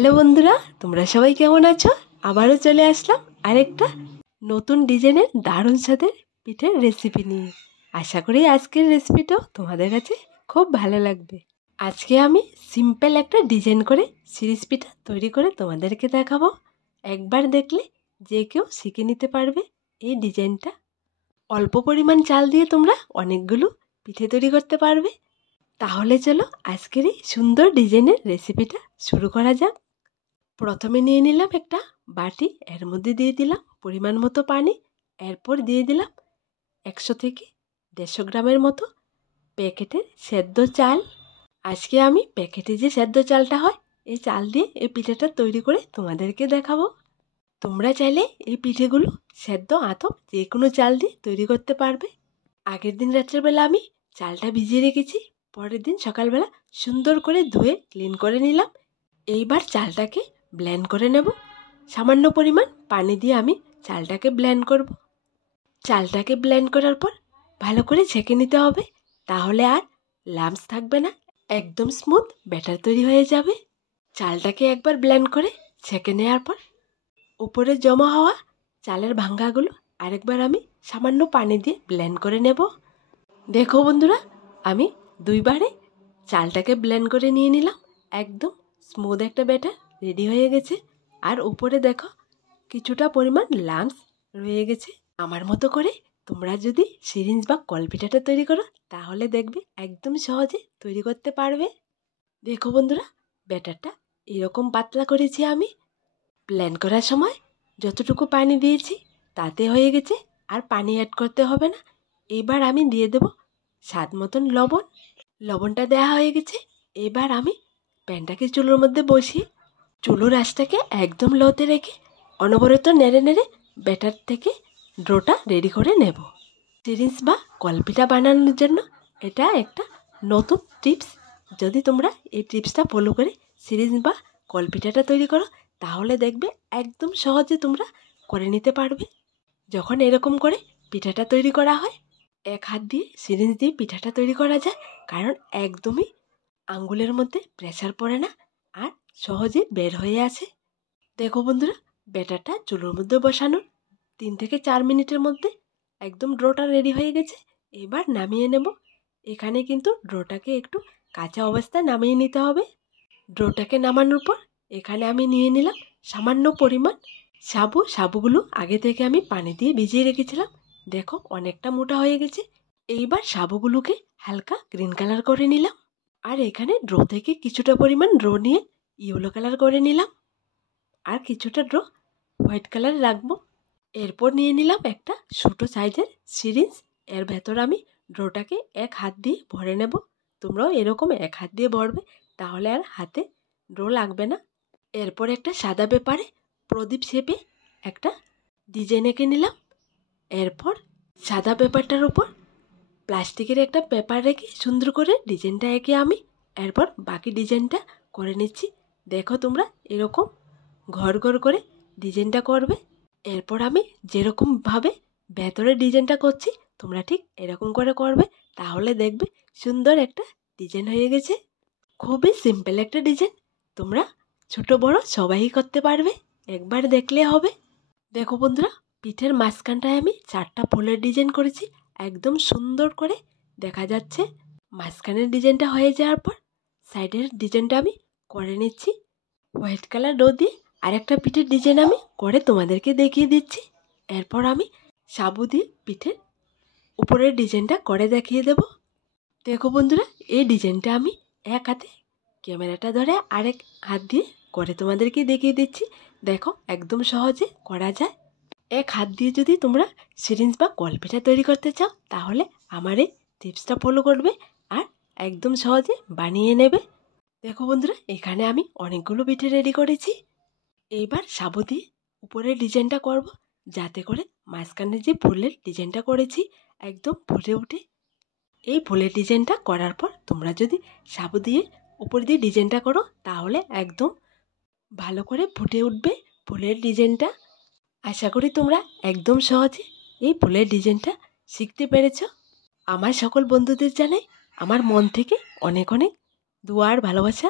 Hello বন্ধুরা, তোমরা সবাই কেমন আছো? আবারও চলে আসলাম আরেকটা নতুন ডিজাইনের দারুণ স্বাদের পিঠের রেসিপি নিয়ে। আশা করি আজকের রেসিপিটাও তোমাদের কাছে খুব ভালো লাগবে। আজকে আমি সিম্পল একটা ডিজাইন করে সিরিজ পিঠা তৈরি করে তোমাদেরকে দেখাবো। একবার দেখলে যে কেউ শিখে নিতে পারবে এই ডিজাইনটা। অল্প পরিমাণ চাল দিয়ে তোমরা অনেকগুলো পিঠে তৈরি করতে পারবে। তাহলে চলো আজকের এই সুন্দর ডিজাইনের রেসিপিটা শুরু করা যাক। প্রথমে নিয়ে নিলাম একটা বাটি, এর মধ্যে দিয়ে দিলাম পরিমাণ মতো পানি, এরপর দিয়ে দিলাম 100 থেকে 150 গ্রামের মতো প্যাকেটের সেদ্ধ চাল। আজকে আমি প্যাকেটে যে সেদ্ধ চালটা হয় এই চাল দিয়ে এই পিঠেটা তৈরি করে তোমাদেরকে দেখাবো। তোমরা চাইলে এই পিঠেগুলো সেদ্ধ আতপ যে কোনো চাল দিয়ে তৈরি করতে পারবে। আগের দিন রাত্রেবেলা আমি চালটা ভিজিয়ে রেখেছি, পরের দিন সকালবেলা সুন্দর করে ধুয়ে ক্লিন করে নিলাম। এইবার চালটাকে ব্লেন্ড করে নেব। সামান্য পরিমাণ পানি দিয়ে আমি চালটাকে ব্লেন্ড করব। চালটাকে ব্লেন্ড করার পর ভালো করে ছেঁকে নিতে হবে, তাহলে আর লাম্পস থাকবে না, একদম স্মুথ ব্যাটার তৈরি হয়ে যাবে। চালটাকে একবার ব্লেন্ড করে ছেঁকে নেওয়ার পর উপরে জমা হওয়া চালের ভাঙ্গাগুলো আরেকবার আমি সামান্য পানি দিয়ে ব্লেন্ড করে নেব। দেখো বন্ধুরা, আমি দুইবারে চালটাকে ব্লেন্ড করে নিয়ে নিলাম। একদম স্মুথ একটা ব্যাটার রেডি হয়ে গেছে। আর উপরে দেখো কিছুটা পরিমাণ লাম্পস রয়ে গেছে। আমার মতো করে তোমরা যদি সিরিঞ্জ বা কলপিঠাটা তৈরি করো তাহলে দেখবে একদম সহজে তৈরি করতে পারবে। দেখো বন্ধুরা, ব্যাটারটা এরকম পাতলা করেছি আমি। ব্লেন্ড করার সময় যতটুকু পানি দিয়েছি তাতে হয়ে গেছে, আর পানি অ্যাড করতে হবে না। এবার আমি দিয়ে দেব স্বাদ মতন লবণ। লবণটা দেওয়া হয়ে গেছে। এবার আমি প্যানটাকে চুলোর মধ্যে বসিয়ে চুলোর আঁচটাকে একদম লোতে রেখে অনবরত নেড়ে নেড়ে ব্যাটার থেকে ডোটা রেডি করে নেব। সিরিঞ্জ বা কলপিঠা বানানোর জন্য এটা একটা নতুন টিপস। যদি তোমরা এই টিপসটা ফলো করে সিরিঞ্জ বা কলপিঠাটা তৈরি করো তাহলে দেখবে একদম সহজে তোমরা করে নিতে পারবে। যখন এরকম করে পিঠাটা তৈরি করা হয়, এক হাত দিয়ে সিরিঞ্জ দিয়ে পিঠাটা তৈরি করা যায়, কারণ একদমই আঙ্গুলের মধ্যে প্রেসার পড়ে না আর সহজে বের হয়ে আসে। দেখো বন্ধুরা, ব্যাটারটা চুলোর মধ্যে বসানোর 3 থেকে 4 মিনিটের মধ্যে একদম ডোটা রেডি হয়ে গেছে। এবার নামিয়ে নেব। এখানে কিন্তু ডোটাকে একটু কাঁচা অবস্থায় নামিয়ে নিতে হবে। ডোটাকে নামানোর পর এখানে আমি নিয়ে নিলাম সামান্য পরিমাণ সাবুগুলো আগে থেকে আমি পানি দিয়ে ভিজিয়ে রেখেছিলাম। দেখো অনেকটা মোটা হয়ে গেছে। এইবার সাবুগুলোকে হালকা গ্রিন কালার করে নিলাম। আর এখানে ড্র থেকে কিছুটা পরিমাণ ড্র নিয়ে ইয়েলো কালার করে নিলাম, আর কিছুটা ড্র হোয়াইট কালার রাখবো। এরপর নিয়ে নিলাম একটা ছোটো সাইজের সিরিঞ্জ। এর ভেতর আমি ড্রটাকে এক হাত দিয়ে ভরে নেব। তোমরাও এরকম এক হাত দিয়ে ভরবে, তাহলে আর হাতে ড্র লাগবে না। এরপর একটা সাদা পেপারে প্রদীপ শেপে একটা ডিজাইন এঁকে নিলাম। এরপর সাদা পেপারটার উপর প্লাস্টিকের একটা পেপার রেখে সুন্দর করে ডিজাইনটা এঁকে আমি এরপর বাকি ডিজাইনটা করে নিচ্ছি। দেখো তোমরা এরকম ঘর ঘর করে ডিজাইনটা করবে। এরপর আমি যেরকমভাবে ভেতরে ডিজাইনটা করছি তোমরা ঠিক এরকম করে করবে, তাহলে দেখবে সুন্দর একটা ডিজাইন হয়ে গেছে। খুবই সিম্পল একটা ডিজাইন, তোমরা ছোট বড় সবাই করতে পারবে, একবার দেখলে হবে। দেখো বন্ধুরা, পিঠের মাঝখানটায় আমি 4টা ফুলের ডিজাইন করেছি, একদম সুন্দর করে দেখা যাচ্ছে। মাঝখানের ডিজাইনটা হয়ে যাওয়ার পর সাইডের ডিজাইনটা আমি করে নিচ্ছি হোয়াইট কালার ডো দিয়ে। আরেকটা পিঠের ডিজাইন আমি করে তোমাদেরকে দেখিয়ে দিচ্ছি। এরপর আমি সাবু দিয়ে পিঠের উপরের ডিজাইনটা করে দেখিয়ে দেব। দেখো বন্ধুরা, এই ডিজাইনটা আমি এক হাতে ক্যামেরাটা ধরে আরেক হাত দিয়ে করে তোমাদেরকে দেখিয়ে দিচ্ছি। দেখো একদম সহজে করা যায়। এক হাত দিয়ে যদি তোমরা সিরিঞ্জ বা কলপিঠা তৈরি করতে চাও তাহলে আমার এই টিপসটা ফলো করবে আর একদম সহজে বানিয়ে নেবে। দেখো বন্ধুরা, এখানে আমি অনেকগুলো পিঠে রেডি করেছি। এইবার সাবু দিয়ে উপরের ডিজাইনটা করব, যাতে করে মাঝখানে যে ফুলের ডিজাইনটা করেছি একদম ফুটে উঠে। এই ফুলের ডিজাইনটা করার পর তোমরা যদি সাবু দিয়ে উপর দিয়ে ডিজাইনটা করো তাহলে একদম ভালো করে ফুটে উঠবে ফুলের ডিজাইনটা। আশা করি তোমরা একদম সহজে এই ফুলের ডিজাইনটা শিখতে পেরেছ। আমার সকল বন্ধুদের জানাই আমার মন থেকে অনেক অনেক দোয়া আর ভালোবাসা।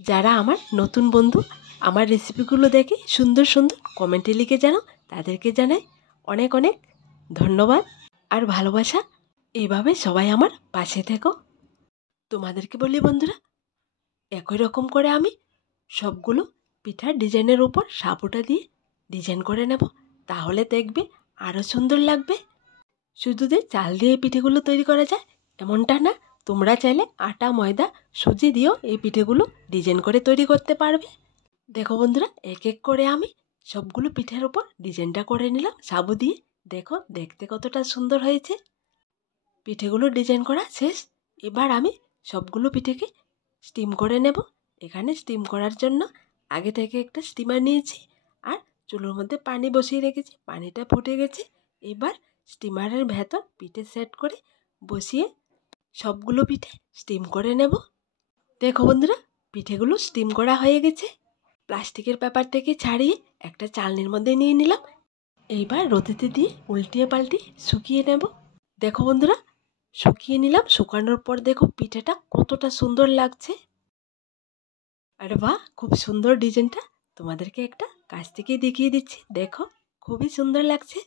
যারা আমার নতুন বন্ধু আমার রেসিপিগুলো দেখে সুন্দর সুন্দর কমেন্টে লিখে জানাও, তাদেরকে জানাই অনেক অনেক ধন্যবাদ আর ভালোবাসা। এইভাবে সবাই আমার পাশে থেকো। তোমাদেরকে বলি বন্ধুরা, একই রকম করে আমি সবগুলো পিঠার ডিজাইনের উপর সাবুটা দিয়ে ডিজাইন করে নেব, তাহলে দেখবে আরও সুন্দর লাগবে। শুধু যে চাল দিয়ে এই পিঠেগুলো তৈরি করা যায় এমনটা না, তোমরা চাইলে আটা, ময়দা, সুজি দিয়েও এই পিঠেগুলো ডিজাইন করে তৈরি করতে পারবে। দেখো বন্ধুরা, এক এক করে আমি সবগুলো পিঠের উপর ডিজাইনটা করে নিলাম সাবু দিয়ে। দেখো দেখতে কতটা সুন্দর হয়েছে। পিঠেগুলো ডিজাইন করা শেষ। এবার আমি সবগুলো পিঠেকে স্টিম করে নেব। এখানে স্টিম করার জন্য আগে থেকে একটা স্টিমার নিয়েছি আর চুলোর মধ্যে পানি বসিয়ে রেখেছি। পানিটা ফুটে গেছে। এবার স্টিমারের ভেতর পিঠে সেট করে বসিয়ে সবগুলো পিঠে স্টিম করে নেব। দেখো বন্ধুরা, পিঠেগুলো স্টিম করা হয়ে গেছে। প্লাস্টিকের পেপার থেকে ছাড়িয়ে একটা চালনির মধ্যে নিয়ে নিলাম। এইবার রোদেতে দিয়ে উল্টিয়ে পাল্টিয়ে শুকিয়ে নেব। দেখো বন্ধুরা, শুকিয়ে নিলাম। শুকানোর পর দেখো পিঠেটা কতটা সুন্দর লাগছে। আরে বাহ, খুব সুন্দর ডিজাইনটা। তোমাদেরকে একটা কাছ থেকে দেখিয়ে দিচ্ছি। দেখো খুবই সুন্দর লাগছে।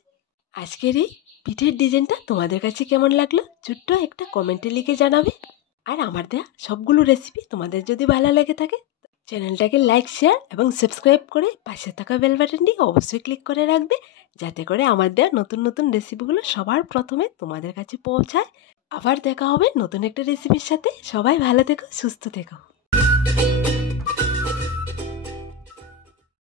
আজকের এই পিঠের ডিজাইনটা তোমাদের কাছে কেমন লাগলো ছোট্ট একটা কমেন্টে লিখে জানাবে। আর আমার দেয়া সবগুলো রেসিপি তোমাদের যদি ভালো লেগে থাকে চ্যানেলটাকে লাইক, শেয়ার এবং সাবস্ক্রাইব করে পাশে থাকা বেল বাটনটি অবশ্যই ক্লিক করে রাখবে, যাতে করে আমার দেওয়া নতুন নতুন রেসিপিগুলো সবার প্রথমে তোমাদের কাছে পৌঁছায়। আবার দেখা হবে নতুন একটা রেসিপির সাথে। সবাই ভালো থেকো, সুস্থ থেকো।